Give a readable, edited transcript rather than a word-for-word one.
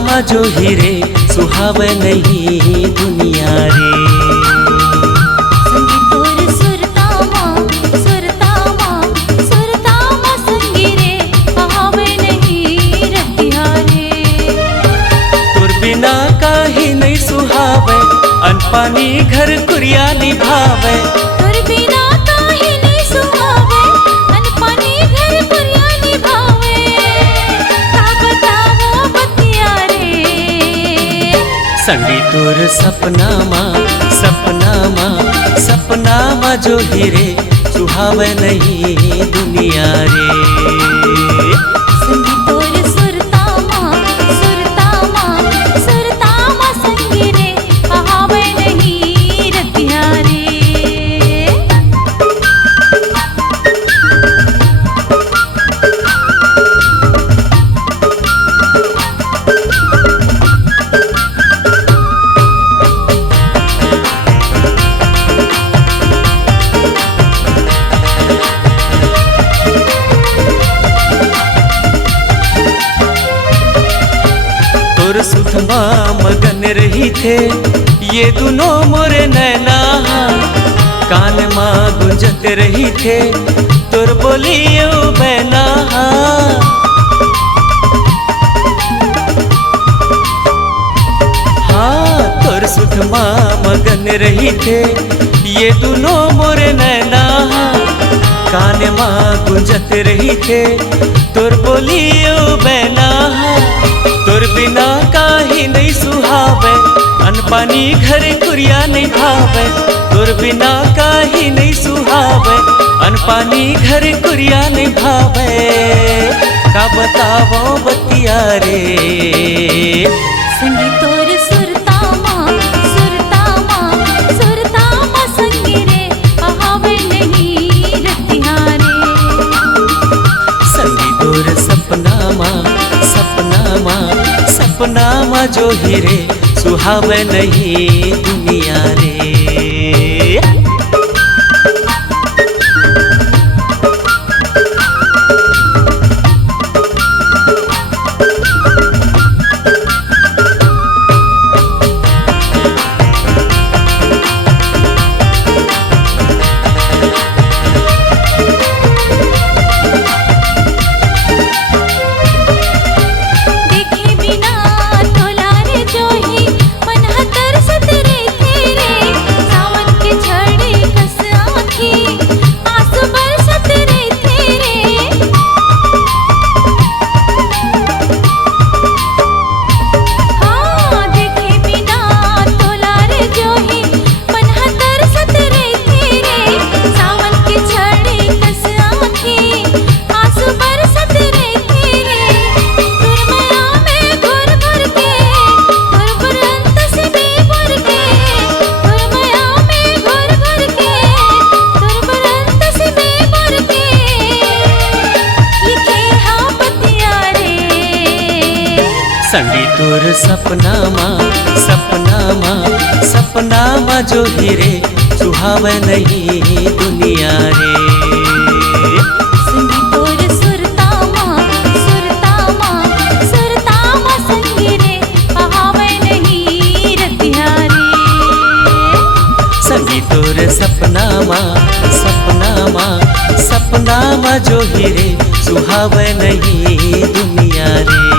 सपनामा जो हीरे सुहावे नहीं दुनिया रे। संगी तोर सुरतामा सुरतामा सुरतामा संगी रे कहावे नहीं रतिया रे। तोर बिना काहे नहीं सुहावे अनपानी घर कुरिया निभावे। तोर बिना काहे नहीं सुहावे अनपानी घर कुरिया निभावे। का बतावो बतिया रे। संगी तोर सपनामा सपनामा सपनामा जो हीरे सुहावे नहीं दुनिया रे। संगी तोर सुरतामा सुरतामा सुरतामा संगी रे कहावे नहीं रतिया रे। तोर सुधमा मगन रही थे ये दोनों मोरे नैना। कान माँ गुंजत रही थे तोर बोलियो बैना। हाँ तोर सुधमा मगन रही थे ये दोनों मोरे नैना। कान माँ गुंजत रही थे तोर बोलियो बैना। तोर बिना काहे नहीं सुहावे अनपानी घर कुरिया नहीं भावे। तोर बिना काहे नहीं सुहावे अनपानी घर कुरिया नहीं भावे। का बतावो बतिया रे। संगी तोर सुरतामा सुरतामा सुरतामा संगी रे कहावे नहीं रतिया रे। संगी तोर सपनामा सपनामा सपनामा जो हीरे सुहावे नहीं दुनिया रे। देखे बिना तोला रे जोही मन हतर सतरे तेरे। सावन के झड़े कस आँखी आंसू बरसत रे तेरे। हाँ देखे बिना तोला रे जोही मन हतर सतरे तेरे। सावन के झड़े कस आँखी आंसू बरसत रे तेरे। गुरमया में घुर घुर के गुरगुर अंत से बेबुर के। गुरमया में घुर घुर के गुरगुर अंत से बेबुर के। लिखे हाँ बतिया रे। संगी तोर सपनामा सपनामा सपनामा जो हीरे सुहावे नहीं दुनिया रे। संगी तोर सुरतामा सुरतामा सुरतामा संगी रे कहावे नहीं रतिया रे। संगी तोर सपनामा सपनामा सपनामा जो हीरे सुहावे नहीं दुनिया रे।